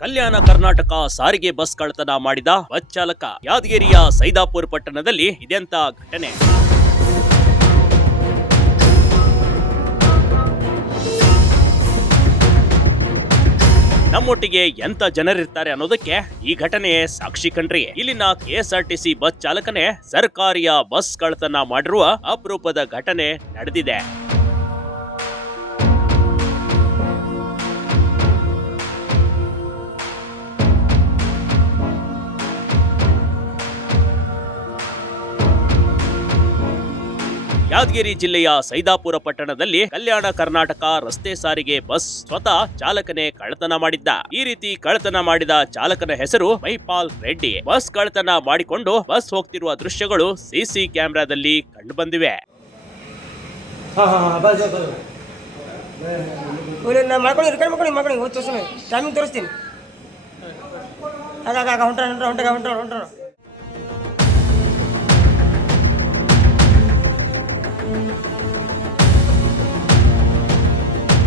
ಕಲ್ಯಾಣ ಕರ್ನಾಟಕ ಸಾರಿಗೆ ಬಸ್ ಕಳ್ಳತನ ಮಾಡಿದ ಬಸ್ ಚಾಲಕ. ಯಾದಗಿರಿಯ ಸೈದಾಪುರ ಪಟ್ಟಣದಲ್ಲಿ ಇದೆಂತ ಘಟನೆ. ನಮ್ಮೊಟ್ಟಿಗೆ ಎಂತ ಜನರಿರ್ತಾರೆ ಅನ್ನೋದಕ್ಕೆ ಈ ಘಟನೆಯೇ ಸಾಕ್ಷಿ ಕಣ್ರಿ. ಇಲ್ಲಿನ ಕೆಎಸ್ಆರ್ಟಿಸಿ ಬಸ್ ಚಾಲಕನೇ ಸರ್ಕಾರಿಯ ಬಸ್ ಕಳ್ಳತನ ಮಾಡಿರುವ ಅಪರೂಪದ ಘಟನೆ ನಡೆದಿದೆ. ಯಾದಗಿರಿ ಜಿಲ್ಲೆಯ ಸೈದಾಪುರ ಪಟ್ಟಣದಲ್ಲಿ ಕಲ್ಯಾಣ ಕರ್ನಾಟಕ ರಸ್ತೆ ಸಾರಿಗೆ ಬಸ್ ಸ್ವತಃ ಚಾಲಕನೇ ಕಳ್ಳತನ ಮಾಡಿದ್ದ. ಈ ರೀತಿ ಕಳ್ಳತನ ಮಾಡಿದ ಚಾಲಕನ ಹೆಸರು ಮಹಿಪಾಲ್ ರೆಡ್ಡಿ. ಬಸ್ ಕಳ್ಳತನ ಮಾಡಿಕೊಂಡು ಬಸ್ ಹೋಗ್ತಿರುವ ದೃಶ್ಯಗಳು ಸಿಸಿ ಕ್ಯಾಮೆರಾದಲ್ಲಿ ಕಂಡು ಬಂದಿವೆ. ತೋರಿಸ್ತೀನಿ.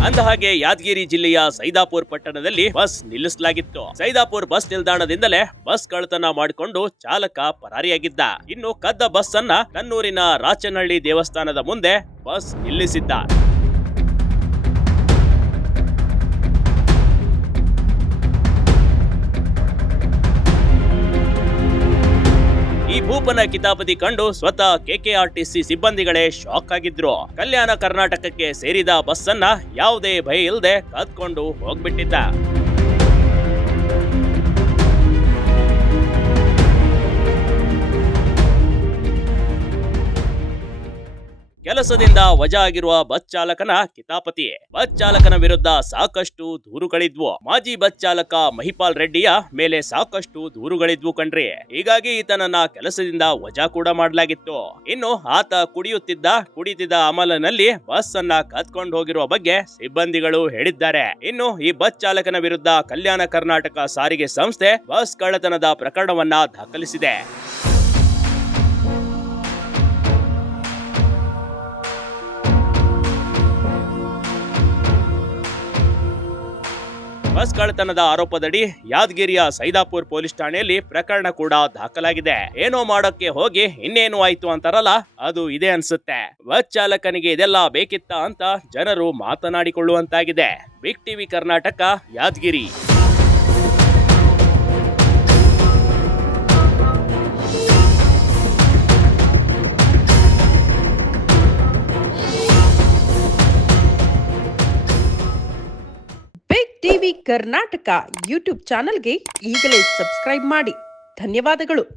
ಅಂದಹಾಗೆ ಯಾದಗಿರಿ ಜಿಲ್ಲೆಯ ಸೈದಾಪುರ ಪಟ್ಟಣದಲ್ಲಿ ಬಸ್ ನಿಲ್ಲಿಸಲಾಗಿತ್ತು. ಸೈದಾಪುರ ಬಸ್ ನಿಲ್ದಾಣದಿಂದಲೇ ಬಸ್ ಕಳ್ಳತನ ಮಾಡಿಕೊಂಡು ಚಾಲಕ ಪರಾರಿಯಾಗಿದ್ದ. ಇನ್ನು ಕದ್ದ ಬಸ್ ಅನ್ನ ಕನ್ನೂರಿನ ರಾಚನಹಳ್ಳಿ ದೇವಸ್ಥಾನದ ಮುಂದೆ ಬಸ್ ನಿಲ್ಲಿಸಿದ್ದ. ಈ ಭೂಪನ ಕಿತಾಪತಿ ಕಂಡು ಸ್ವತಃ ಕೆಕೆಆರ್ಟಿಸಿ ಸಿಬ್ಬಂದಿಗಳೇ ಶಾಕ್ ಆಗಿದ್ರು. ಕಲ್ಯಾಣ ಕರ್ನಾಟಕಕ್ಕೆ ಸೇರಿದ ಬಸ್ ಅನ್ನ ಯಾವುದೇ ಭಯ ಇಲ್ಲದೆ ಕದ್ಕೊಂಡು ಹೋಗ್ಬಿಟ್ಟಿದ್ದ. ಕೆಲಸದಿಂದ ವಜಾ ಆಗಿರುವ ಬಸ್ ಚಾಲಕನ ಕಿತಾಪತಿ. ಬಸ್ ಚಾಲಕನ ವಿರುದ್ಧ ಸಾಕಷ್ಟು ದೂರುಗಳಿದ್ವು. ಮಾಜಿ ಬಸ್ ಚಾಲಕ ಮಹಿಪಾಲ್ ರೆಡ್ಡಿಯ ಮೇಲೆ ಸಾಕಷ್ಟು ದೂರುಗಳಿದ್ವು ಕಣ್ರಿ. ಹೀಗಾಗಿ ಈತನನ್ನ ಕೆಲಸದಿಂದ ವಜಾ ಕೂಡ ಮಾಡಲಾಗಿತ್ತು. ಇನ್ನು ಆತ ಕುಡಿತಿದ್ದ ಅಮಲಿನಲ್ಲಿ ಬಸ್ ಅನ್ನ ಕದ್ಕೊಂಡು ಹೋಗಿರುವ ಬಗ್ಗೆ ಸಿಬ್ಬಂದಿಗಳು ಹೇಳಿದ್ದಾರೆ. ಇನ್ನು ಈ ಬಸ್ ಚಾಲಕನ ವಿರುದ್ಧ ಕಲ್ಯಾಣ ಕರ್ನಾಟಕ ಸಾರಿಗೆ ಸಂಸ್ಥೆ ಬಸ್ ಕಳ್ಳತನದ ಪ್ರಕರಣವನ್ನ ದಾಖಲಿಸಿದೆ. ಬಸ್ ಕಳ್ಳತನದ ಆರೋಪದಡಿ ಯಾದಗಿರಿಯ ಸೈದಾಪುರ್ ಪೊಲೀಸ್ ಠಾಣೆಯಲ್ಲಿ ಪ್ರಕರಣ ಕೂಡ ದಾಖಲಾಗಿದೆ. ಏನೋ ಮಾಡೋಕೆ ಹೋಗಿ ಇನ್ನೇನು ಆಯ್ತು ಅಂತಾರಲ್ಲ, ಅದು ಇದೆ ಅನ್ಸುತ್ತೆ. ಬಸ್ ಚಾಲಕನಿಗೆ ಇದೆಲ್ಲ ಬೇಕಿತ್ತ ಅಂತ ಜನರು ಮಾತನಾಡಿಕೊಳ್ಳುವಂತಾಗಿದೆ. Big TV Karnataka, Yadgiri. Big TV Karnataka YouTube ಚಾನೆಲ್ಗೆ ಈಗಲೇ ಸಬ್ಸ್ಕ್ರೈಬ್ ಮಾಡಿ. ಧನ್ಯವಾದಗಳು.